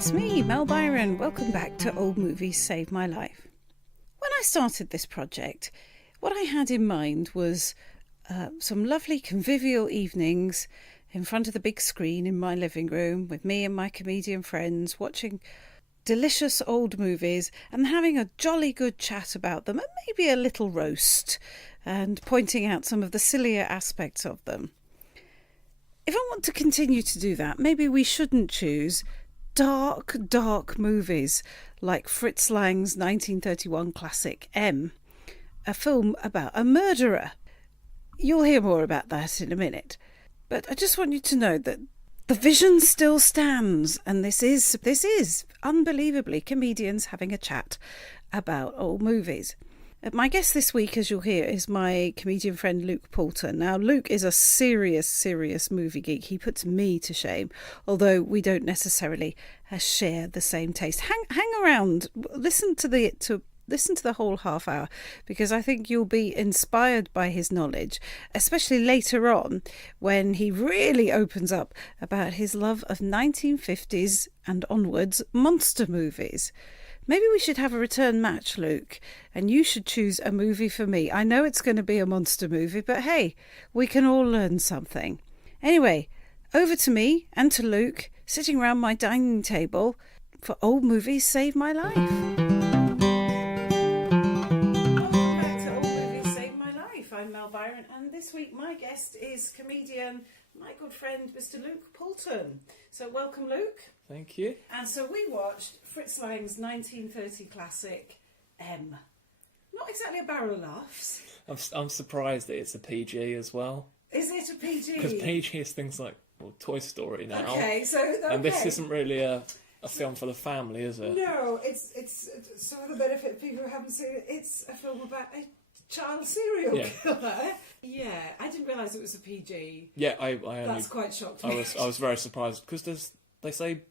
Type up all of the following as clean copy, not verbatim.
It's me, Mel Byron. Welcome back to Old Movies Save My Life. When I started this project, what I had in mind was some lovely convivial evenings in front of the big screen in my living room with me and my comedian friends watching delicious old movies and having a jolly good chat about them and maybe a little roast and pointing out some of the sillier aspects of them. If I want to continue to do that, maybe we shouldn't choose dark movies like Fritz Lang's 1931 classic M, a film about a murderer. You'll hear more about that in a minute. But I just want you to know that the vision still stands, and this is unbelievably comedians having a chat about old movies. My guest this week, as you'll hear, is my comedian friend Luke Poulton. Now, Luke is a serious movie geek. He puts me to shame, although we don't necessarily share the same taste. Hang around, listen to the whole half hour, because I think you'll be inspired by his knowledge, especially later on when he really opens up about his love of 1950s and onwards monster movies. Maybe we should have a return match, Luke, and you should choose a movie for me. I know it's going to be a monster movie, but hey, we can all learn something. Anyway, over to me and to Luke, sitting around my dining table for Old Movies Save My Life. Welcome back to Old Movies Save My Life. I'm Mel Byron, and this week my guest is comedian, my good friend, Mr. Luke Poulton. So welcome, Luke. Thank you. And so we watched Fritz Lang's 1930 classic M. Not exactly a barrel of laughs. I'm surprised that it's a PG as well. Is it a PG? Because PG is things like Toy Story now. Okay, so and this isn't really a film for the family, is it? No, it's so for the benefit of people who haven't seen it, it's a film about a child serial killer. Yeah, I didn't realise it was a PG. Yeah, I only, that's quite shocked me. I was very surprised because they say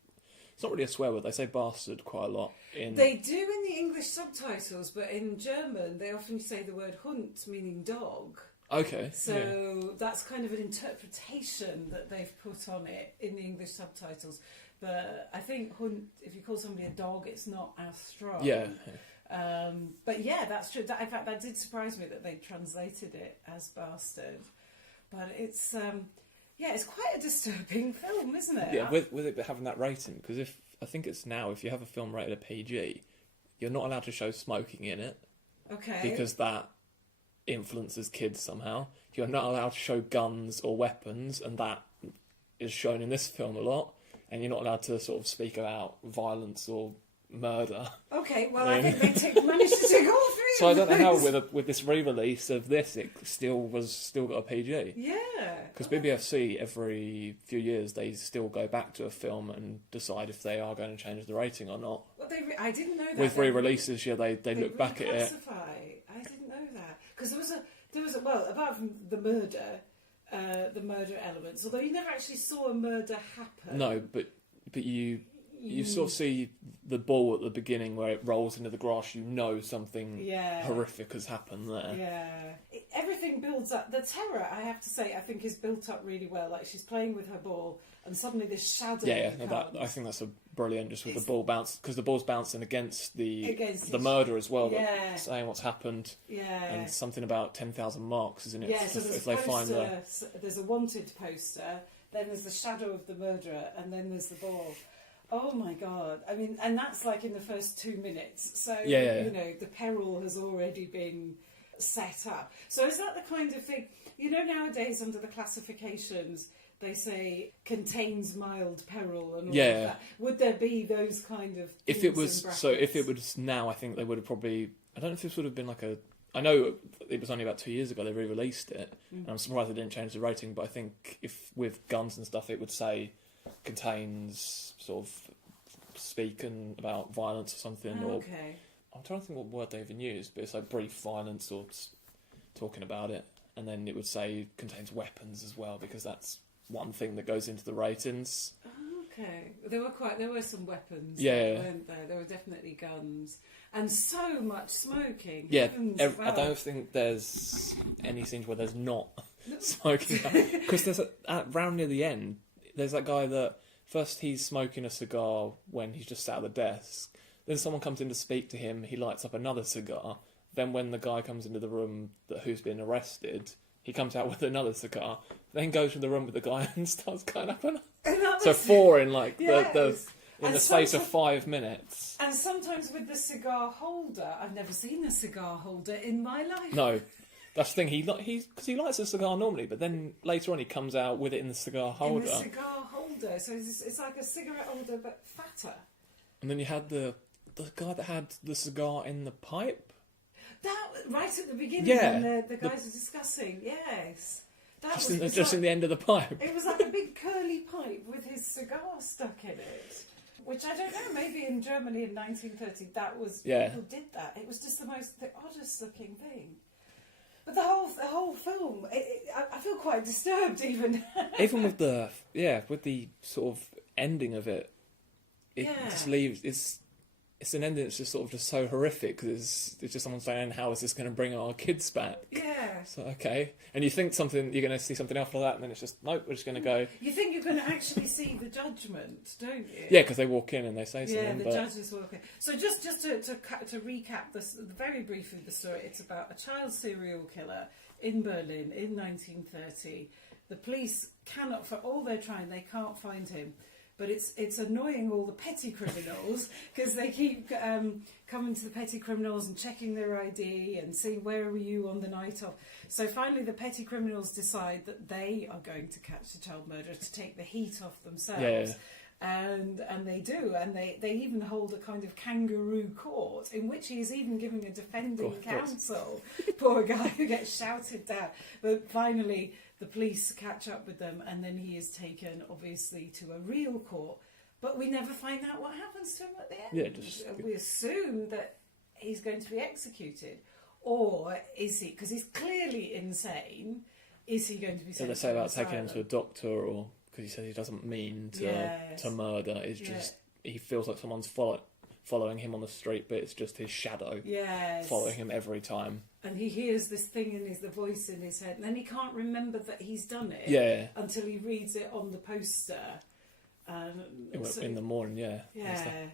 it's not really a swear word. They say bastard quite a lot in. They do in the English subtitles, but in German they often say the word Hund, meaning dog. Okay. So that's kind of an interpretation that they've put on it in the English subtitles. But I think Hund, if you call somebody a dog, it's not as strong. Yeah. But yeah, that's true. In fact, that did surprise me that they translated it as bastard. But it's it's quite a disturbing film, isn't it? Yeah, with it having that rating, because I think it's now if you have a film rated a PG, you're not allowed to show smoking in it. Okay. Because that influences kids somehow. You're not allowed to show guns or weapons, and that is shown in this film a lot. And you're not allowed to sort of speak about violence or murder. Okay, well, I think they managed to take all three. So I don't know how with this re-release of this, it still got a PG. Yeah. Because BBFC every few years they still go back to a film and decide if they are going to change the rating or not. Well, I didn't know that. With re-releases, yeah, they look back at it. I didn't know that because there was a well, apart from the murder elements, although you never actually saw a murder happen. No, but you sort of see the ball at the beginning where it rolls into the grass. You know something horrific has happened there. Yeah, everything builds up. The terror, I have to say, I think is built up really well. Like she's playing with her ball, and suddenly this shadow. I think that's a brilliant. Just with the ball bounce, because the ball's bouncing against the murder as well. Yeah. Saying what's happened. Yeah. And something about 10,000 marks, isn't it? Yeah. So there's a wanted poster. Then there's the shadow of the murderer, and then there's the ball. Oh my God. I mean, and that's like in the first 2 minutes. So, you know, the peril has already been set up. So is that the kind of thing, you know, nowadays under the classifications, they say contains mild peril and all of that. Would there be those kind of if it was now, I think they would have probably, I don't know if this would have been I know it was only about 2 years ago they re-released it, and I'm surprised they didn't change the rating, but I think if with guns and stuff it would say contains sort of speaking about violence or something. Okay. I'm trying to think what word they even used, but it's like brief violence or talking about it, and then it would say contains weapons as well, because that's one thing that goes into the ratings. Okay. There were some weapons, weren't there? There were definitely guns. And so much smoking. Yeah, I don't think there's any scenes where there's not smoking. Because there's round near the end, there's that guy that first he's smoking a cigar when he's just sat at the desk. Then someone comes in to speak to him. He lights up another cigar. Then when the guy comes into the room who's been arrested, he comes out with another cigar. Then goes to the room with the guy and starts cutting up another. So 4 in like Yes. in the space of 5 minutes. And sometimes with the cigar holder, I've never seen a cigar holder in my life. No, that's the thing. Because he lights a cigar normally, but then later on he comes out with it in the cigar holder. In the cigar holder, so it's like a cigarette holder but fatter. And then you had the guy that had the cigar in the pipe. That right at the beginning, Yeah, when the guys were discussing. Yes, that just in the end of the pipe. It was like a big curly pipe with his cigar stuck in it. Which I don't know, maybe in Germany in 1930 people did that. It was just the oddest looking thing. But the whole film, I feel quite disturbed even. Even with the sort of ending of it, just leaves it's an ending that's just sort of just so horrific because it's just someone saying, how is this going to bring our kids back? Yeah. So, okay. And you think you're going to see something after that, and then it's just, nope, we're just going to go. You think you're going to actually see the judgment, don't you? Yeah, because they walk in and they say something. Yeah, the judges walk in. So just to recap very briefly the story, it's about a child serial killer in Berlin in 1930. The police cannot, for all they're trying, they can't find him. But it's annoying all the petty criminals because they keep coming to the petty criminals and checking their ID and seeing where were you on the night of. So finally the petty criminals decide that they are going to catch the child murderer to take the heat off themselves. Yeah. And they do, and they even hold a kind of kangaroo court in which he is even giving a defending counsel. Poor guy who gets shouted down. But finally the police catch up with them, and then he is taken, obviously, to a real court. But we never find out what happens to him at the end. Yeah, we assume that he's going to be executed. Or is he, because he's clearly insane, is he going to be sent to they say about asylum? taking him to a doctor, or because he says he doesn't mean to murder. It's just, he feels like someone's following him on the street, but it's just his shadow following him every time. And he hears this thing the voice in his head, and then he can't remember that he's done it until he reads it on the poster. In the morning,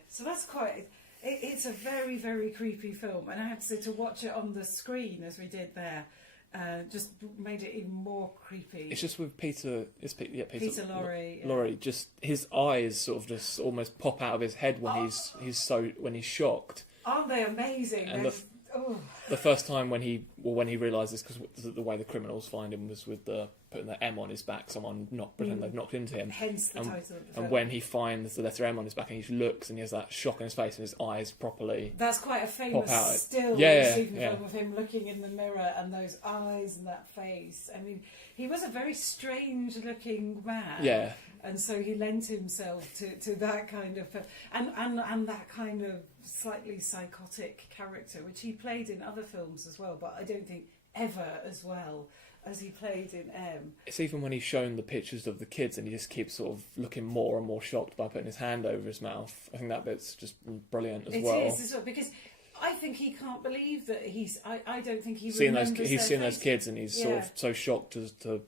So that's quite... It's a very, very creepy film, and I have to say, to watch it on the screen as we did there, just made it even more creepy. It's just with Peter Peter Lorre. Lorre, just his eyes sort of just almost pop out of his head when he's shocked. Aren't they amazing? And the first time when he realises, because the way the criminals find him was with putting the M on his back, someone pretend they've knocked into him. Hence the title of the film. And when he finds the letter M on his back and he looks and he has that shock on his face and his eyes properly. That's quite a famous still film of him looking in the mirror and those eyes and that face. I mean, he was a very strange looking man. Yeah. And so he lent himself to that kind of... And that kind of slightly psychotic character, which he played in other films as well, but I don't think ever as well as he played in M. It's even when he's shown the pictures of the kids and he just keeps sort of looking more and more shocked by putting his hand over his mouth. I think that bit's just brilliant as well. It is, because I think he can't believe that I don't think he remembers He's seen those kids and he's sort of so shocked as to...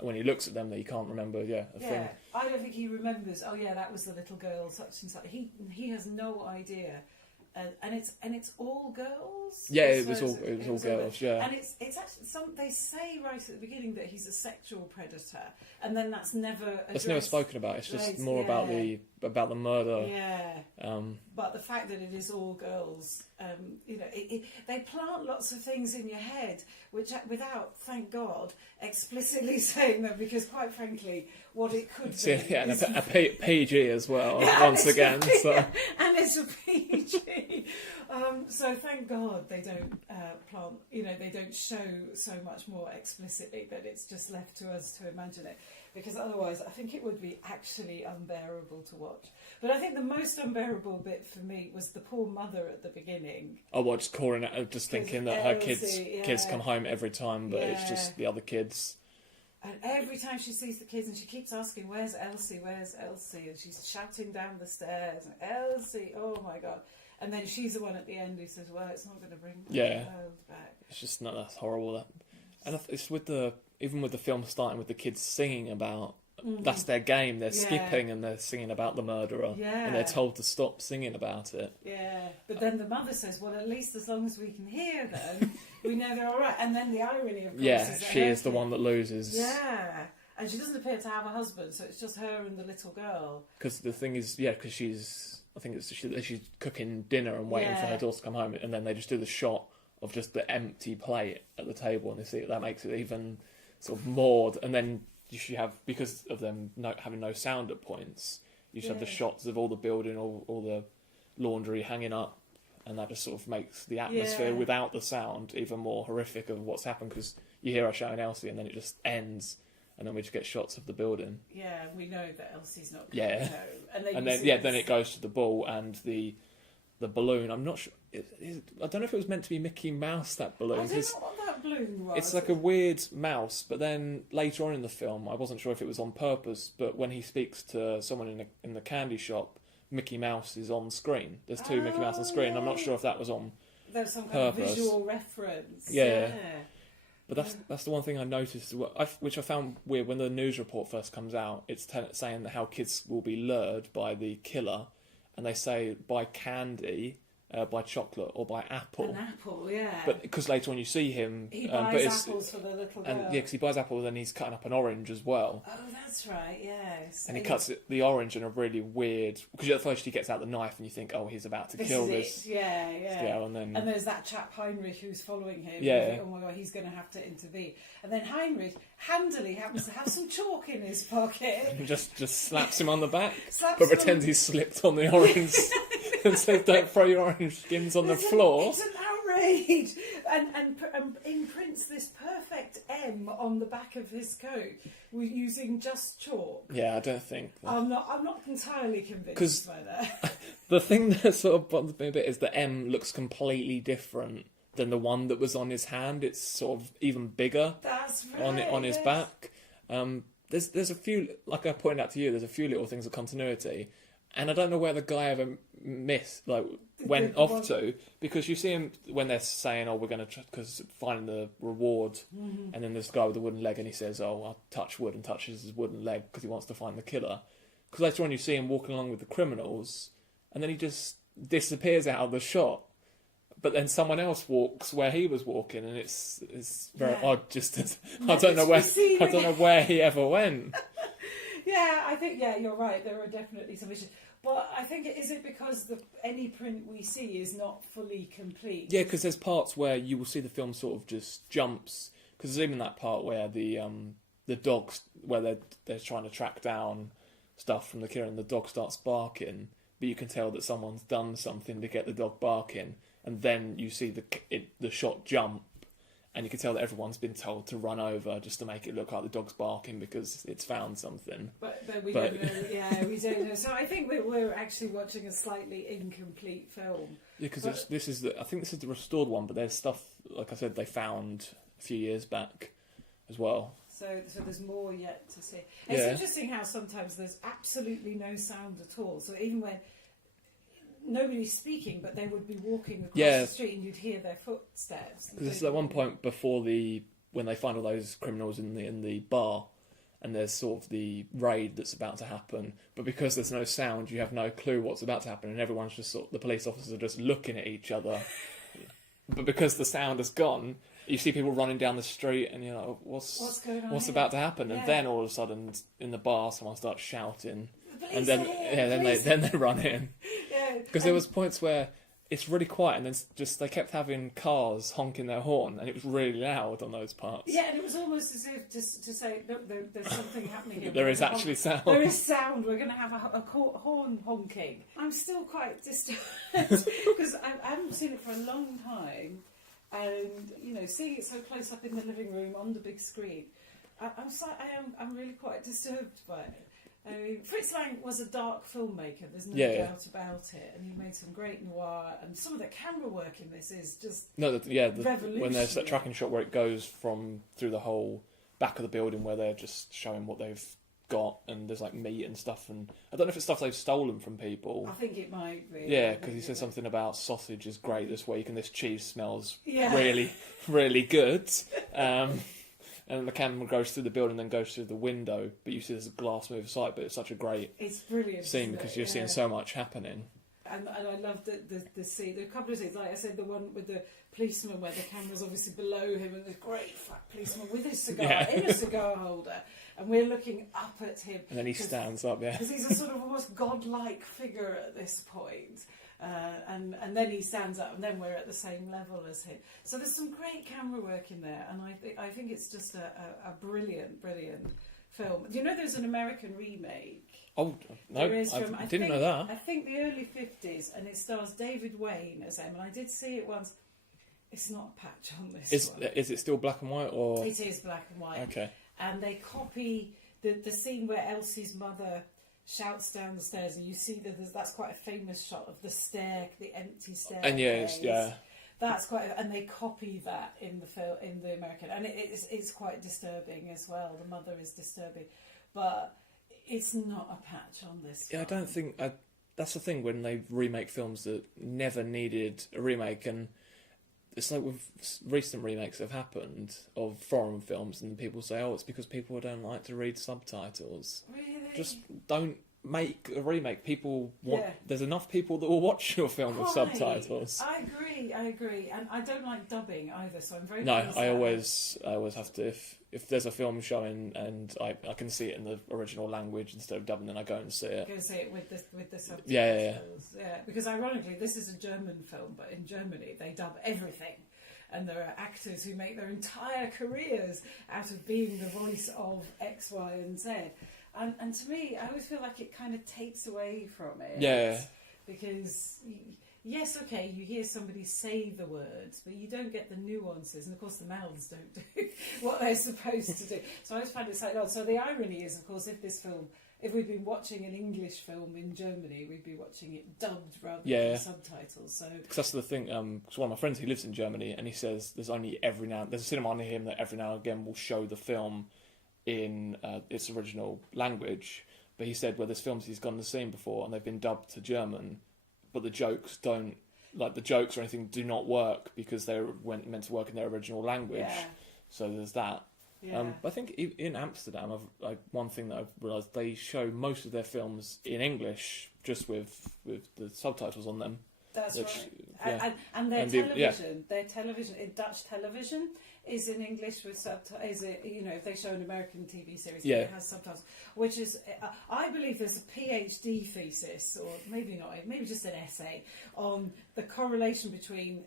when he looks at them that he can't remember a thing. I don't think he remembers, that was the little girl such and such. He has no idea. And it's all girls. Yeah, it was all girls. Yeah, and it's actually they say right at the beginning that he's a sexual predator, and then that's never addressed. It's never spoken about. It's just more about the murder. Yeah. But the fact that it is all girls, they plant lots of things in your head, which without, thank God, explicitly saying them, because quite frankly, what it could be. Yeah, and a PG as well. Once again, and it's a PG. So thank God they don't plant. They don't show so much more explicitly, that it's just left to us to imagine it. Because otherwise, I think it would be actually unbearable to watch. But I think the most unbearable bit for me was the poor mother at the beginning. Oh, just calling out, just thinking that her kids come home every time, but it's just the other kids. And every time she sees the kids, and she keeps asking, "Where's Elsie? Where's Elsie?" And she's shouting down the stairs, "Elsie! Oh my God!" And then she's the one at the end who says, "Well, it's not going to bring the child back." It's just that's horrible. And it's even with the film starting with the kids singing about that's their game. They're skipping and they're singing about the murderer, and they're told to stop singing about it. Yeah, but then the mother says, "Well, at least as long as we can hear them, we know they're all right." And then the irony, of course, is that she is the one that loses. Yeah, and she doesn't appear to have a husband, so it's just her and the little girl. Because the thing is, because she's cooking dinner and waiting for her daughter to come home, and then they just do the shot of just the empty plate at the table, and they see that makes it even sort of more. And then you should have, because of them having no sound at points, you should have the shots of all the building, all the laundry hanging up, and that just sort of makes the atmosphere without the sound even more horrific of what's happened, because you hear her shouting Elsie and then it just ends, and then we just get shots of the building. Yeah, we know that Elsie's not going home. And then it goes to the ball and the balloon. I'm not sure. I don't know if it was meant to be Mickey Mouse, that balloon. I don't know what that balloon was. It's like a weird mouse, but then later on in the film, I wasn't sure if it was on purpose, but when he speaks to someone in the candy shop, Mickey Mouse is on screen. There's two Mickey Mouse on screen. I'm not sure if that was on There's some kind of visual reference. Yeah. But that's the one thing I noticed, which I found weird. When the news report first comes out, it's saying that how kids will be lured by the killer, and they say by candy, by chocolate, or by apple. An apple, yeah. But because later on you see him... He buys apples for the little girl. And, because he buys apples and he's cutting up an orange as well. Oh, that's right, yes. And he cuts the orange in a really weird... Because at first he gets out the knife and you think, oh, he's about to kill this. Yeah. girl, and then... And there's that chap Heinrich who's following him. Yeah. You think, oh my God, he's going to have to intervene. And then Heinrich handily happens to have some chalk in his pocket. And just slaps him on the back. But pretends he's slipped on the orange. And says, don't throw your orange skins on the floor. It's an outrage! And imprints this perfect M on the back of his coat using just chalk. Yeah, I don't think... I'm not entirely convinced by that. The thing that sort of bothers me a bit is the M looks completely different than the one that was on his hand. It's sort of even bigger. That's right, on his back. There's a few, like I pointed out to you, there's a few little things of continuity, and I don't know where the guy ever went off to, because you see him when they're saying, oh, we're going to, because finding the reward, and then there's the guy with the wooden leg, and he says, oh, I'll touch wood, and touches his wooden leg because he wants to find the killer. Because later on you see him walking along with the criminals, and then he just disappears out of the shot. But then someone else walks where he was walking, and it's very odd. I don't know where he ever went. Yeah, I think you're right. There are definitely some issues. But I think is it because any print we see is not fully complete? Yeah, because there's parts where you will see the film sort of just jumps. Because there's even that part where the dogs, where they're trying to track down stuff from the killer, and the dog starts barking, but you can tell that someone's done something to get the dog barking, and then you see the shot jump, and you can tell that everyone's been told to run over just to make it look like the dog's barking because it's found something. But we don't know. Yeah, we don't know. So I think we're actually watching a slightly incomplete film. Yeah, because I think this is the restored one, but there's stuff, like I said, they found a few years back as well. So there's more yet to see. It's interesting how sometimes there's absolutely no sound at all. So even when nobody's speaking, but they would be walking across the street and you'd hear their footsteps. Because this is at one point before when they find all those criminals in the bar, and there's sort of the raid that's about to happen, but because there's no sound, you have no clue what's about to happen, and everyone's just the police officers are just looking at each other. But because the sound has gone, you see people running down the street, and you're like, what's going on? What's about to happen? And then all of a sudden, in the bar, someone starts shouting, and then they run in. Because there was points where it's really quiet, and then they kept having cars honking their horn, and it was really loud on those parts. Yeah, and it was almost as if just to say, look, there's something happening here. There is actually sound. There is sound. We're going to have a horn honking. I'm still quite disturbed because I haven't seen it for a long time, and seeing it so close up in the living room on the big screen, I'm really quite disturbed by it. Fritz Lang was a dark filmmaker, there's no doubt about it, and he made some great noir, and some of the camera work in this is just revolutionary. When there's that tracking shot where it goes through the whole back of the building where they're just showing what they've got, and there's like meat and stuff, and I don't know if it's stuff they've stolen from people. I think it might be. Yeah, because he said something about sausage is great this week, and this cheese smells really, really good. and the camera goes through the building, then goes through the window, but you see there's a glass move aside. But it's such a great scene because you're seeing so much happening. And I love the scene. There are a couple of scenes, like I said, the one with the policeman where the camera's obviously below him, and the great fat policeman with his cigar in a cigar holder, and we're looking up at him. And then he stands up, because he's a sort of almost godlike figure at this point. And then he stands up, and then we're at the same level as him. So there's some great camera work in there, and I think it's just a brilliant film. Do you know there's an American remake? Oh, no, I didn't know that. I think the early 50s, and it stars David Wayne as M, and I did see it once. It's not a patch on this one. Is it still black and white? Or it is black and white. Okay. And they copy the scene where Elsie's mother shouts down the stairs, and you see that's quite a famous shot of the empty staircase. And yeah. That's and they copy that in the American, and it's quite disturbing as well. The mother is disturbing, but it's not a patch on this. Yeah, I don't think that's the thing when they remake films that never needed a remake, and it's like with recent remakes that have happened of foreign films, and people say, "Oh, it's because people don't like to read subtitles." Really? Just don't make a remake. People want. Yeah. There's enough people that will watch your film with subtitles. I agree, and I don't like dubbing either. So I'm very. No, I always have to. If there's a film showing and I can see it in the original language instead of dubbing, then I go and see it. Go see it with the subtitles. Yeah. Because ironically, this is a German film, but in Germany they dub everything. And there are actors who make their entire careers out of being the voice of X, Y, and Z. And to me, I always feel like it kind of takes away from it. Yeah. Because, yes, okay, you hear somebody say the words, but you don't get the nuances. And, of course, the mouths don't do what they're supposed to do. So I always find it slightly odd. So the irony is, of course, if we'd been watching an English film in Germany, we'd be watching it dubbed rather than subtitles. So because that's the thing. Because one of my friends, he lives in Germany, and he says there's a cinema near him that every now and again will show the film in its original language. But he said, well, there's films he's gone to see before, and they've been dubbed to German, but the jokes don't, like the jokes or anything, do not work because they were meant to work in their original language. Yeah. So there's that. Yeah. But I think in Amsterdam, one thing that I've realised, they show most of their films in English, just with the subtitles on them. That's right. Yeah. And their television, Dutch television, is in English with subtitles. If they show an American TV series, it has subtitles. Which is, I believe there's a PhD thesis, or maybe not, maybe just an essay, on the correlation between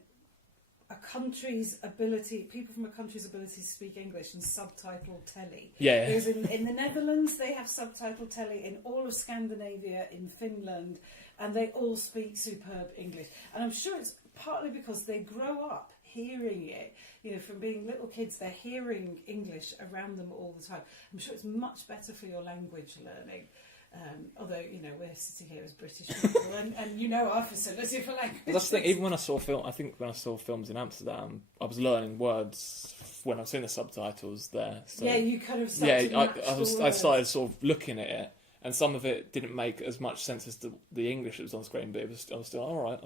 people from a country's ability to speak English and subtitle telly. Yeah. Because in the Netherlands, they have subtitle telly, in all of Scandinavia, in Finland, and they all speak superb English. And I'm sure it's partly because they grow up hearing it. From being little kids, they're hearing English around them all the time. I'm sure it's much better for your language learning. Although, we're sitting here as British people and our facility for language. That's the thing, even when I saw films in Amsterdam, I was learning words when I was seeing the subtitles there. So, you kind of started I started sort of looking at it, and some of it didn't make as much sense as the English that was on screen, but I was still, all right,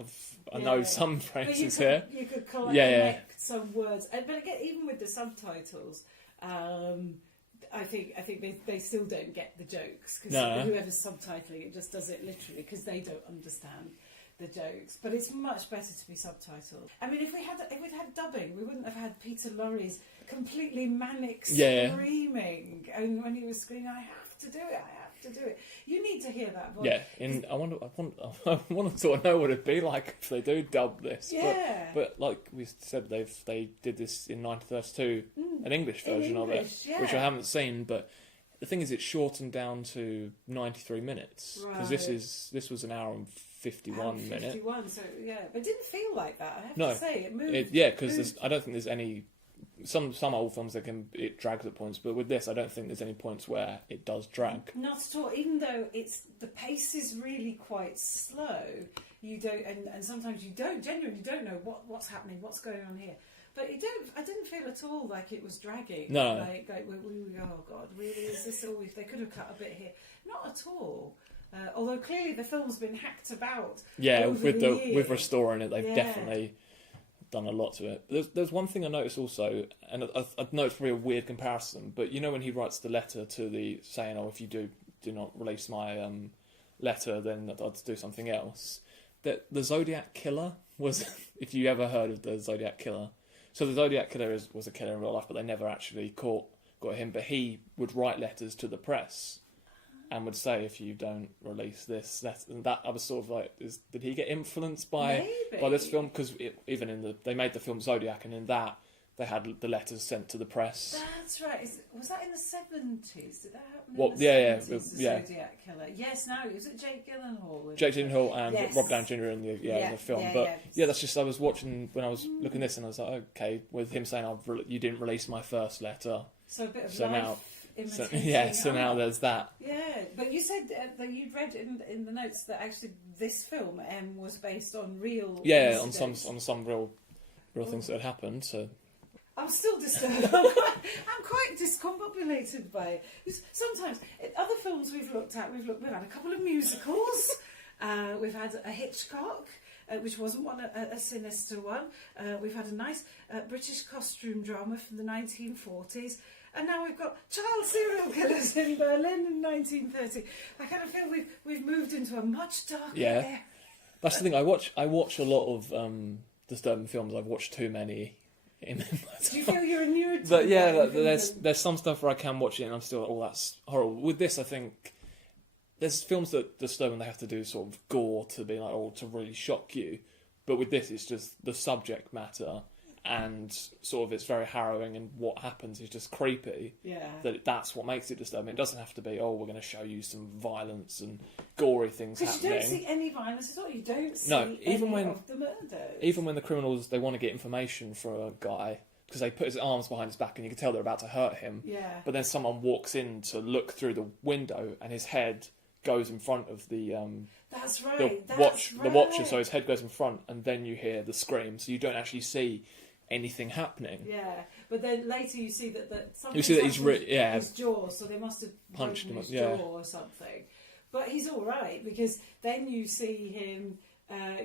I know some phrases here. You could connect some words. But again, even with the subtitles, I think they still don't get the jokes, because whoever's subtitling it just does it literally because they don't understand the jokes. But it's much better to be subtitled. I mean, if we'd had dubbing, we wouldn't have had Peter Lorre's completely manic screaming, and when he was screaming, I have to do it. You need to hear that voice. Yeah, I want to sort of know what it'd be like if they do dub this. Yeah. But like we said, they did this in 1932, an English version of it, which I haven't seen. But the thing is, it's shortened down to 93 minutes because this was an hour and 51 minutes. 51, so but it didn't feel like that. I have to say, it moved. Because I don't think there's any. Some old films it drags at points, but with this, I don't think there's any points where it does drag. Not at all. Even though the pace is really quite slow, you don't, and sometimes you genuinely don't know what's happening, what's going on here. But I didn't feel at all like it was dragging. No. Like oh God, really? Is this all? They could have cut a bit here. Not at all. Although clearly the film's been hacked about. Yeah, with restoring it, they've definitely done a lot to it. There's one thing I noticed also, and I know it's probably a weird comparison, but you know when he writes the letter to the saying, "Oh, if you do not release my letter, then I'll do something else." That the Zodiac Killer was, if you ever heard of the Zodiac Killer, so the Zodiac Killer was a killer in real life, but they never actually got him. But he would write letters to the press and would say, if you don't release this, and that I was sort of like, did he get influenced by this film? Because even they made the film Zodiac, and in that they had the letters sent to the press. That's right. Was that in the 70s? Did that happen? Well, in the 70s, the Zodiac Killer. Yes, no, was it Jake Gyllenhaal? Jake Gyllenhaal and Rob Downey Jr. in the film. That's just, I was watching when I was looking at this, and I was like, okay, with him saying, you didn't release my first letter. So a bit of life. So now there's that. Yeah, but you said that you'd read in the notes that actually this film was based on real. Yeah, incidents. on some real things that had happened. So I'm still disturbed. I'm quite discombobulated by it. Sometimes other films we've had a couple of musicals. We've had a Hitchcock. Which wasn't a sinister one. We've had a nice British costume drama from the 1940s. And now we've got child serial killers in Berlin in 1930. I kind of feel we've moved into a much darker era. That's the thing. I watch a lot of disturbing films. I've watched too many. Do you feel you're inured to But yeah, there's some stuff where I can watch it and I'm still like, oh, that's horrible. With this, I think there's films that disturb and they have to do sort of gore to be like, to really shock you. But with this, it's just the subject matter. And sort of it's very harrowing, and what happens is just creepy. Yeah. That's what makes it disturbing. It doesn't have to be, we're going to show you some violence and gory things happening. Because you don't see any violence at all. You don't see even of the murders. Even when the criminals, they want to get information from a guy, because they put his arms behind his back and you can tell they're about to hurt him. Yeah. But then someone walks in to look through the window and his head goes in front of the That's right. the watcher, so his head goes in front, and then you hear the scream, so you don't actually see anything happening. Yeah, but then later you see that you see that he's his jaw, so they must have punched him his jaw or something. But he's all right, because then you see him.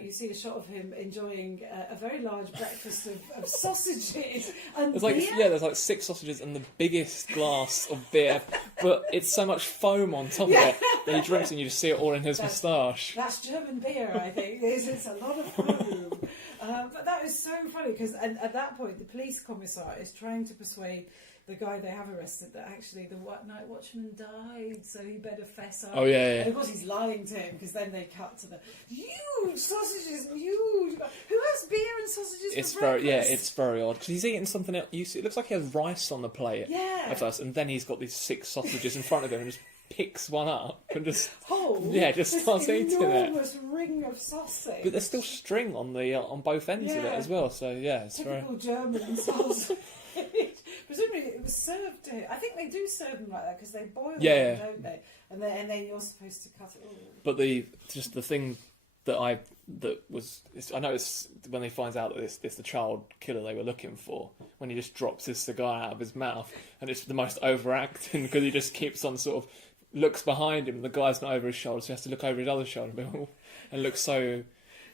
You see a shot of him enjoying a very large breakfast of sausages and beer. There's like 6 sausages and the biggest glass of beer, but it's so much foam on top of it that he drinks and you just see it all in his moustache. That's German beer, I think. It's a lot of foam. But that was so funny, because at that point the police commissar is trying to persuade the guy they have arrested that actually the night watchman died, so he better fess up. Oh yeah. And of course he's lying to him, because then they cut to the huge sausages, huge. Who has beer and sausages for breakfast? It's very odd, because he's eating something else. It looks like he has rice on the plate at first, and then he's got these 6 sausages in front of him and just picks one up and just starts eating it. Enormous ring of sausage. But there's still string on the on both ends of it as well. So it's typical German sausage. Presumably it was served to him. I think they do serve them like that, because they boil them, don't they? And then you're supposed to cut it all. But the thing that I noticed when he finds out that it's the child killer they were looking for, when he just drops his cigar out of his mouth, and it's the most overacting, because he just keeps on sort of looks behind him, and the guy's not over his shoulder, so he has to look over his other shoulder and look so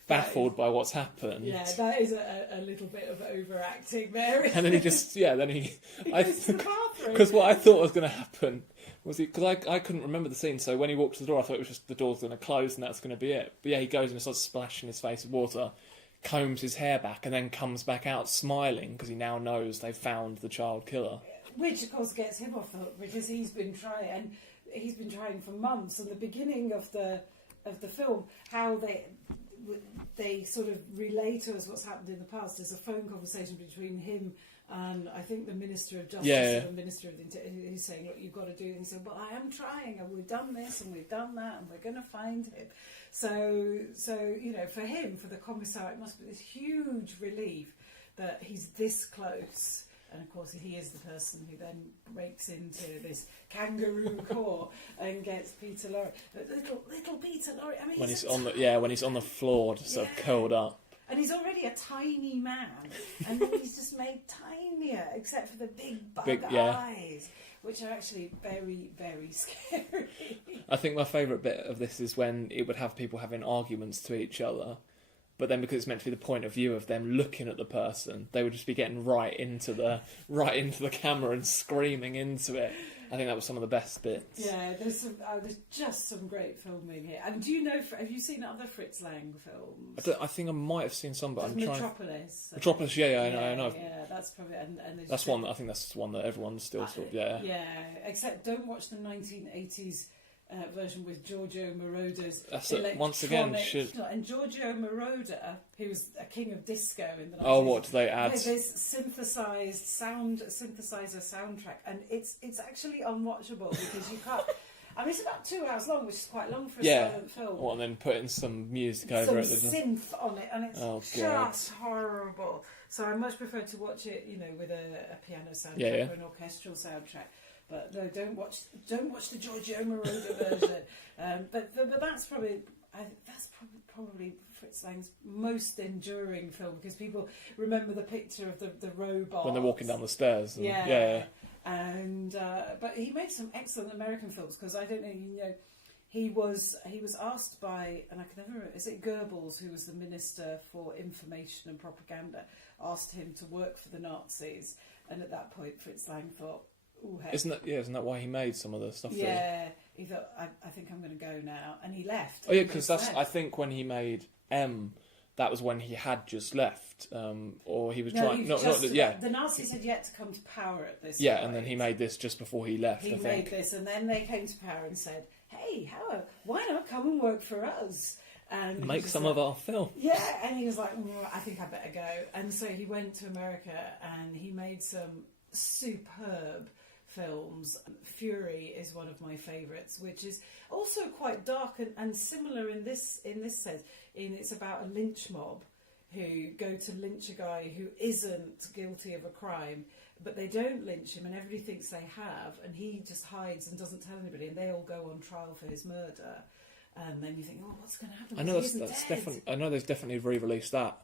baffled by what's happened. Yeah, that is a little bit of overacting there. And then he just, he goes to the bathroom. Because what I thought was going to happen was because I couldn't remember the scene, so when he walked to the door, I thought it was just the door's going to close and that's going to be it. But he goes and starts splashing his face with water, combs his hair back, and then comes back out smiling, because he now knows they've found the child killer. Which, of course, gets him off the hook, because he's been trying for months. And the beginning of the film, how they sort of relay to us what's happened in the past. There's a phone conversation between him and I think the Minister of Justice or the Minister of the Interior, who's saying, look, you've got to do it. And he said, well, I am trying, and we've done this and we've done that, and we're going to find him. So for him, for the commissar, it must be this huge relief that he's this close. And of course, he is the person who then breaks into this kangaroo court and gets Peter Lorre. Little Peter Lorre. I mean, when he's on the floor, just sort of curled up. And he's already a tiny man, and then he's just made tinier, except for the big bug eyes, which are actually very, very scary. I think my favourite bit of this is when it would have people having arguments to each other. But then because it's meant to be the point of view of them looking at the person, they would just be getting right into the camera and screaming into it. I think that was some of the best bits. Yeah, there's just some great filming here. And do you know? Have you seen other Fritz Lang films? I think I might have seen some, but I'm trying. Metropolis. Metropolis, yeah, I know. Yeah, that's probably and that's one. I think that's one that everyone's still sort of Yeah, except don't watch the 1980s. Version with Giorgio Moroder's once again and Giorgio Moroder, who was a king of disco in the 90s. Oh, what do they add? This synthesizer soundtrack, and it's actually unwatchable because you can't. I mean, it's about 2 hours long, which is quite long for a silent film. Well, and then putting some music over it, some synth on it, and it's just horrible. So I much prefer to watch it, with a piano soundtrack or an orchestral soundtrack. But no, don't watch the Giorgio Moroder version. But that's probably Fritz Lang's most enduring film because people remember the picture of the robot when they're walking down the stairs. And but he made some excellent American films because I don't know, he was asked by, and I can never remember, is it Goebbels, who was the Minister for Information and Propaganda, asked him to work for the Nazis, and at that point Fritz Lang thought, ooh, heck. Isn't that why he made some of the stuff? Yeah, he thought, I think I'm going to go now, and he left. Oh yeah, because I think when he made M, that was when he had just left, or he was trying. The Nazis had yet to come to power at this. Yeah, point. and then he made this just before he left. He made this, and then they came to power and said, "Hey, why not come and work for us?" And make some of our film. Yeah, and he was like, I think I better go. And so he went to America and he made some superb films. Fury is one of my favourites, which is also quite dark and similar in this sense. It's about a lynch mob who go to lynch a guy who isn't guilty of a crime, but they don't lynch him and everybody thinks they have, and he just hides and doesn't tell anybody, and they all go on trial for his murder. And then you think, what's going to happen? I know that's definitely. I know they've definitely re-released that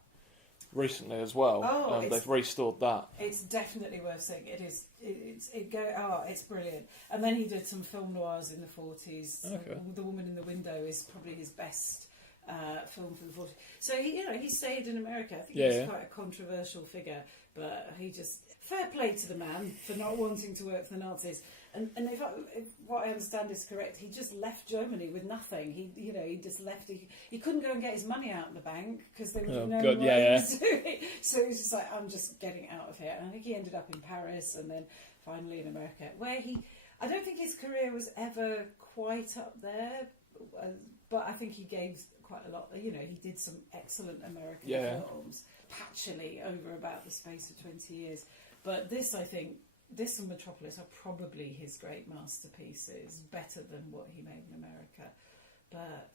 recently as well. They've restored that. It's definitely worth seeing. It is. It's brilliant. And then he did some film noirs in the 40s. Okay. The Woman in the Window is probably his best film from the 40s. So he stayed in America. I think he was quite a controversial figure, but he just fair play to the man for not wanting to work for the Nazis. And if what I understand is correct, he just left Germany with nothing. He just left. He couldn't go and get his money out in the bank because they would have known what he was doing. So he was just like, I'm just getting out of here. And I think he ended up in Paris and then finally in America, where I don't think his career was ever quite up there, but I think he gave quite a lot. He did some excellent American films, patchily over about the space of 20 years. But this, I think. This and Metropolis are probably his great masterpieces, better than what he made in America. But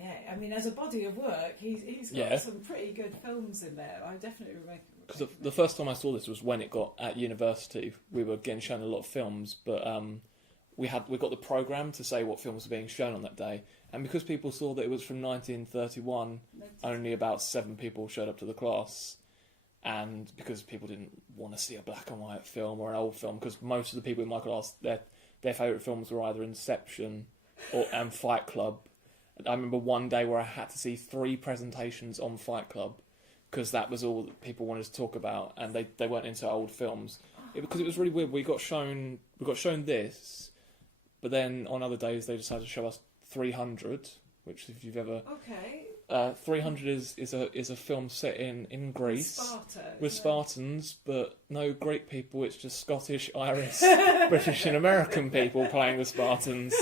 yeah, I mean, as a body of work, he's got some pretty good films in there. I definitely recommend. Because the first time I saw this was when it got at university. We were getting shown a lot of films, but we got the programme to say what films were being shown on that day. And because people saw that it was from 1931, only about 7 people showed up to the class. And because people didn't want to see a black and white film or an old film, because most of the people in my class, their favourite films were either Inception and Fight Club. I remember one day where I had to see 3 presentations on Fight Club because that was all that people wanted to talk about, and they weren't into old films. Because it was really weird. We got shown this, but then on other days they decided to show us 300, which if you've ever 300 is a film set in Greece with Spartans, but no Greek people. It's just Scottish, Irish, British, and American people playing the Spartans.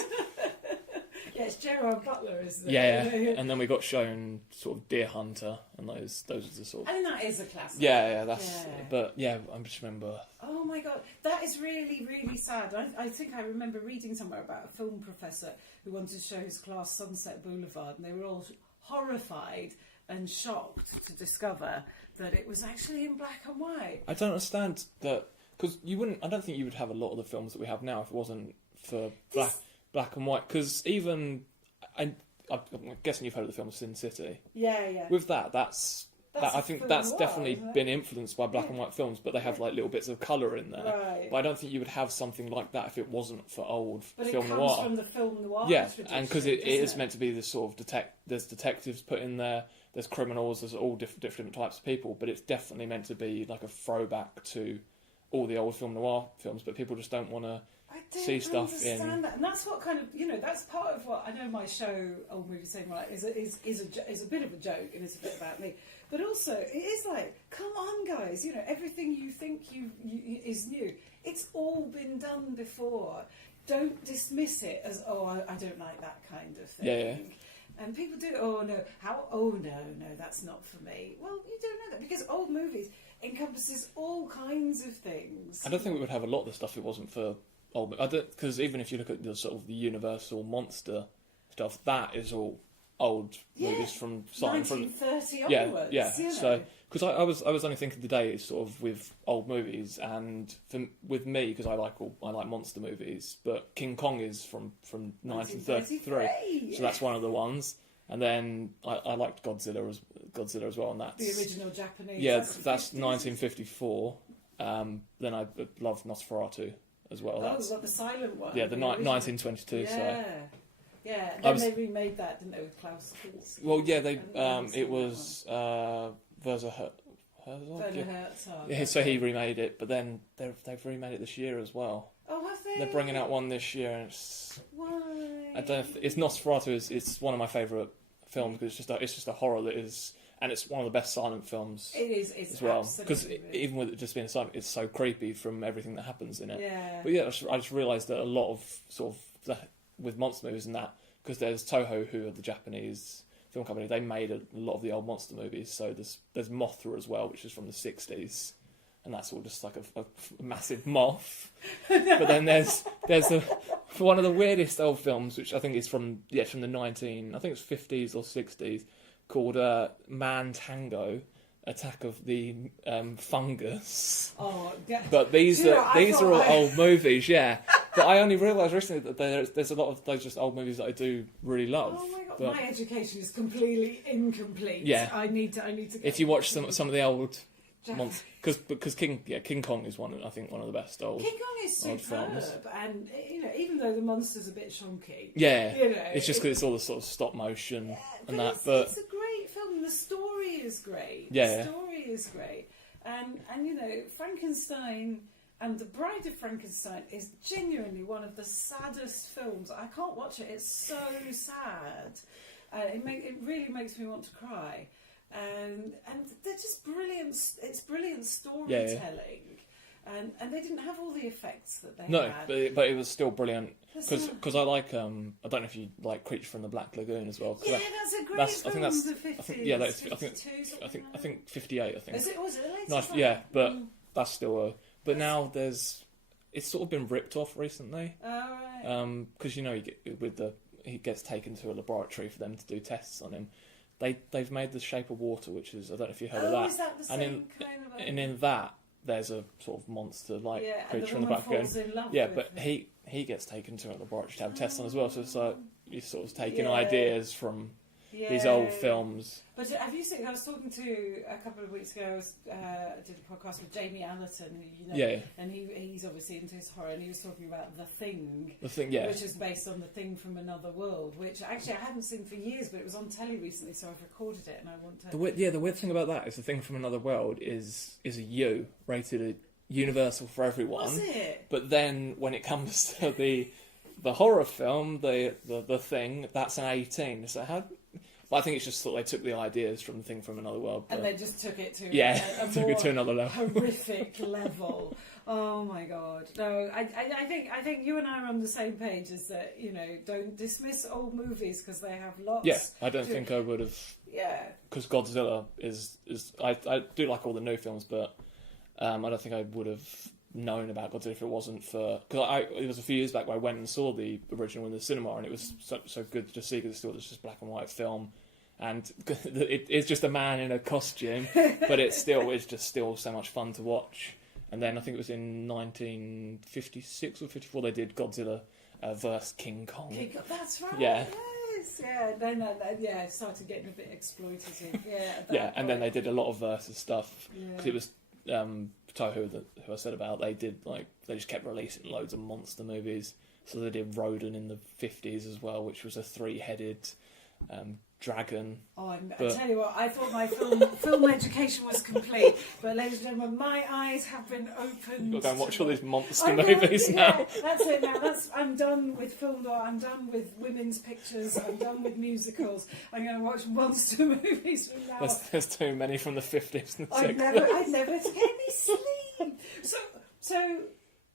Yeah, it's Gerard Butler, isn't it? Yeah, and then we got shown sort of Deer Hunter, and those are the sort of. I mean, that is a classic. Yeah, that's. Yeah. But yeah, I just remember. Oh my god, that is really, really sad. I think I remember reading somewhere about a film professor who wanted to show his class Sunset Boulevard, and they were all horrified and shocked to discover that it was actually in black and white. I don't understand that, because I don't think you would have a lot of the films that we have now if it wasn't for black and white. Because even I'm guessing you've heard of the film Sin City. Yeah. With that's I think that's definitely been influenced by black and white films, but they have like little bits of colour in there. Right. But I don't think you would have something like that if it wasn't for old but film it comes noir. from the film noir tradition, and because it is meant to be this sort of there's detectives put in there, there's criminals, there's all different types of people, but it's definitely meant to be like a throwback to all the old film noir films, but people just don't want to see stuff in. That. And that's what kind of, that's part of what I know my show, Old Movie Saved My Life, is a bit of a joke and it's a bit about me. But also, it is like, come on, guys, everything you think is new. It's all been done before. Don't dismiss it as, I don't like that kind of thing. Yeah. And people do, no, that's not for me. Well, you don't know that, because old movies encompasses all kinds of things. I don't think we would have a lot of the stuff if it wasn't for old. Because even if you look at the sort of the Universal monster stuff, that is all old movies from 1930 onwards. Yeah. So because I was only thinking today, sort of with old movies, and with me, because I like monster movies, but King Kong is from 1933, so that's one of the ones. And then I liked Godzilla as well, and that's the original Japanese. Yeah, that's 1954. Then I love Nosferatu as well. That's the silent one. Yeah, the 1922. Yeah. So. Yeah, then they remade that, didn't they, with Klaus Kinski? Well, yeah, it was Werner Herzog. Yeah, so he remade it, but then they've remade it this year as well. Oh, have they? They're bringing out one this year, and it's... Why? I don't. It's Nosferatu. It's one of my favourite films because it's just a horror that is, and it's one of the best silent films. It is. It's as well because even with it just being silent, it's so creepy from everything that happens in it. Yeah. But yeah, I just realised that a lot of sort of with monster movies and that, because there's Toho, who are the Japanese film company, they made a lot of the old monster movies. So there's Mothra as well, which is from the 60s, and that's all just like a massive moth. But then there's one of the weirdest old films, which I think is from the 50s or 60s, called Man Tango, Attack of the Fungus. Oh, yeah. But these are all old movies, yeah. But I only realised recently that there's a lot of those just old movies that I do really love. Oh my god, but my education is completely incomplete. Yeah, I need to. If you watch some of the old monsters, because King Kong is one of the best old. King Kong is superb, and even though the monster's a bit shonky. Yeah, it's just because it's all the sort of stop motion and that. But it's a great film. The story is great. Yeah, the story is great, and Frankenstein. And The Bride of Frankenstein is genuinely one of the saddest films. I can't watch it. It's so sad. It really makes me want to cry. And they're just brilliant. It's brilliant storytelling. Yeah. And they didn't have all the effects that they had. No, but it was still brilliant. Because I like, I don't know if you like Creature from the Black Lagoon as well. Yeah, that's a great film. I think the 50s. I think 58, I think. Was it the latest nice, one? Yeah, but that's still But now it's sort of been ripped off recently. Oh, right. Because he gets taken to a laboratory for them to do tests on him. They've made The Shape of Water, which is, I don't know if you heard of that. Is that the same kind of? And in that, there's a sort of monster like creature in the background. But he gets taken to a laboratory to have tests on as well. So it's like you're sort of taking ideas from these old films. But have you seen? I was talking to a couple of weeks ago. I did a podcast with Jamie Allerton, who and he's obviously into his horror, and he was talking about The Thing, which is based on The Thing from Another World, which actually I hadn't seen for years, but it was on telly recently, so I've recorded it, and I want to. The weird thing about that is The Thing from Another World is a U, rated a universal for everyone. Was it? But then when it comes to the horror film, the Thing, that's an 18. So how? But I think it's just that they took the ideas from The Thing from Another World. And they just took it to took it to another level. Horrific level. Oh my god. No, I think you and I are on the same page, is that, don't dismiss old movies because they have lots. Yeah, I don't think I would have. Yeah. Because Godzilla is I do like all the new films, but I don't think I would have known about Godzilla if it wasn't for... Because it was a few years back where I went and saw the original in the cinema, and it was so good to see because it's still just black and white film, and it's just a man in a costume, but it's just still so much fun to watch. And then I think it was in 1956 or 54 they did Godzilla vs King Kong. That's right. Yeah. Yes, yeah. Then it started getting a bit exploitative. Yeah. Yeah, and then they did a lot of versus stuff Yeah. because it was Toho who I said about. They just kept releasing loads of monster movies. So they did Rodan in the 50s as well, which was a 3-headed dragon. Oh, I tell you what, I thought my film education was complete, but ladies and gentlemen, my eyes have been opened. You've got to go and watch all these monster movies now. Yeah, that's it now. I'm done with film noir, I'm done with women's pictures, I'm done with musicals. I'm going to watch monster movies from now. There's too many from the 50s and the 60s. I'd never get any sleep. So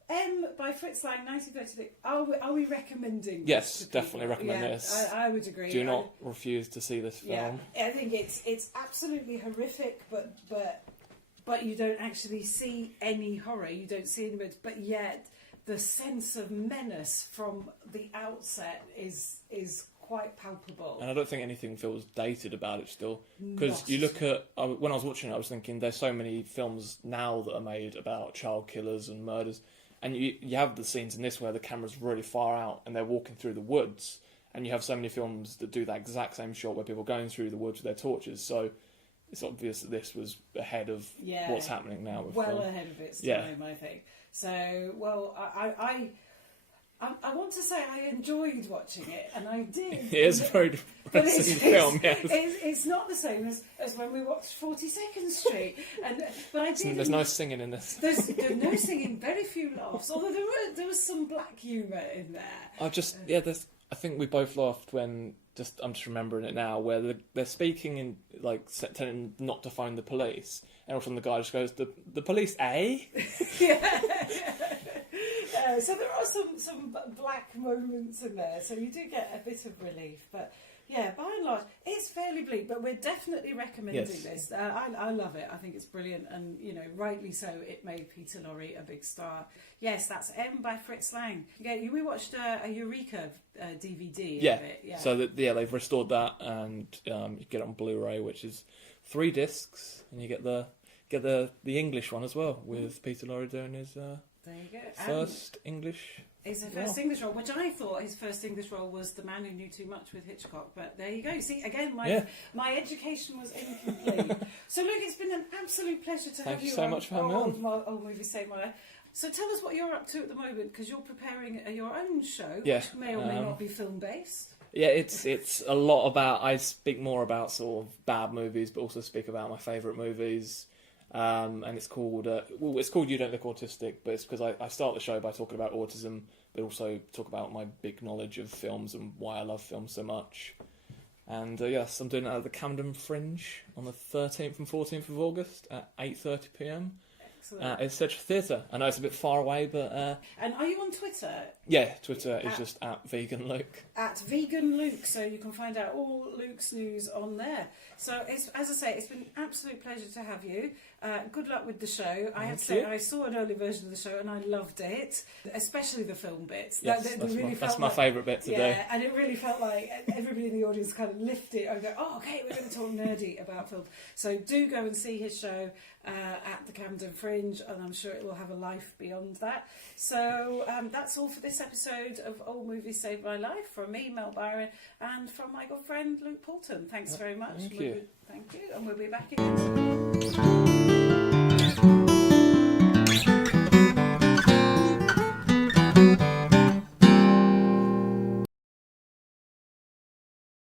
M by Fritz Lang, 1933. Are we recommending this? Yes, definitely recommend this. I would agree. Do not refuse to see this film. Yeah, I think it's absolutely horrific, but you don't actually see any horror. You don't see any, but yet the sense of menace from the outset is quite palpable. And I don't think anything feels dated about it still. Because you look at... When I was watching it, I was thinking there's so many films now that are made about child killers and murders. And you have the scenes in this where the camera's really far out and they're walking through the woods. And you have so many films that do that exact same shot where people are going through the woods with their torches. So it's obvious that this was ahead of what's happening now with film. Ahead of its time, I think. So, well, I want to say I enjoyed watching it, and I did. It is a very depressing film, yes. It's not the same as when we watched 42nd Street. But I did. There's no singing in this. There's no singing, very few laughs, although there was some black humour in there. I think we both laughed when, I'm just remembering it now, where they're speaking in, telling not to phone the police, and all of a sudden the guy just goes, the police, eh? Yeah. So there are some black moments in there, so you do get a bit of relief. But yeah, by and large, it's fairly bleak, but we're definitely recommending this. I love it. I think it's brilliant, and rightly so. It made Peter Lorre a big star. Yes, that's M by Fritz Lang. Yeah, we watched a Eureka DVD of it. Yeah. So they've restored that, and you get it on Blu-ray, which is 3 discs, and you get the English one as well with Peter Lorre doing his. There you go. First English. It's a first English role, which I thought his first English role was The Man Who Knew Too Much with Hitchcock. But there you go. See, again, my education was incomplete. So, Luke, it's been an absolute pleasure to have you so much for having me on. Old Movie Saved My Life. So tell us what you're up to at the moment, because you're preparing your own show, which may or may not be film-based. Yeah, it's a lot about... I speak more about sort of bad movies, but also speak about my favourite movies. And it's called You Don't Look Autistic, but it's because I start the show by talking about autism, but also talk about my big knowledge of films and why I love films so much. And yes, I'm doing it at the Camden Fringe on the 13th and 14th of August at 8:30pm. Excellent. It's Central Theatre. I know it's a bit far away, but... And are you on Twitter? Yeah, Twitter is just @Vegan Luke. @Vegan Luke, so you can find out all Luke's news on there. So, as I say, it's been an absolute pleasure to have you. Good luck with the show. I have to say, I saw an early version of the show and I loved it, especially the film bits. Yes, that's my favourite bit to do. Yeah, and it really felt like everybody in the audience kind of lifted and go, oh, okay, we're going to talk nerdy about film. So do go and see his show at the Camden Fringe, and I'm sure it will have a life beyond that. So that's all for this episode of Old Movies Saved My Life, from me, Mel Byron, and from my good friend Luke Poulton. Thanks very much. Thank you. Thank you, and we'll be back again soon.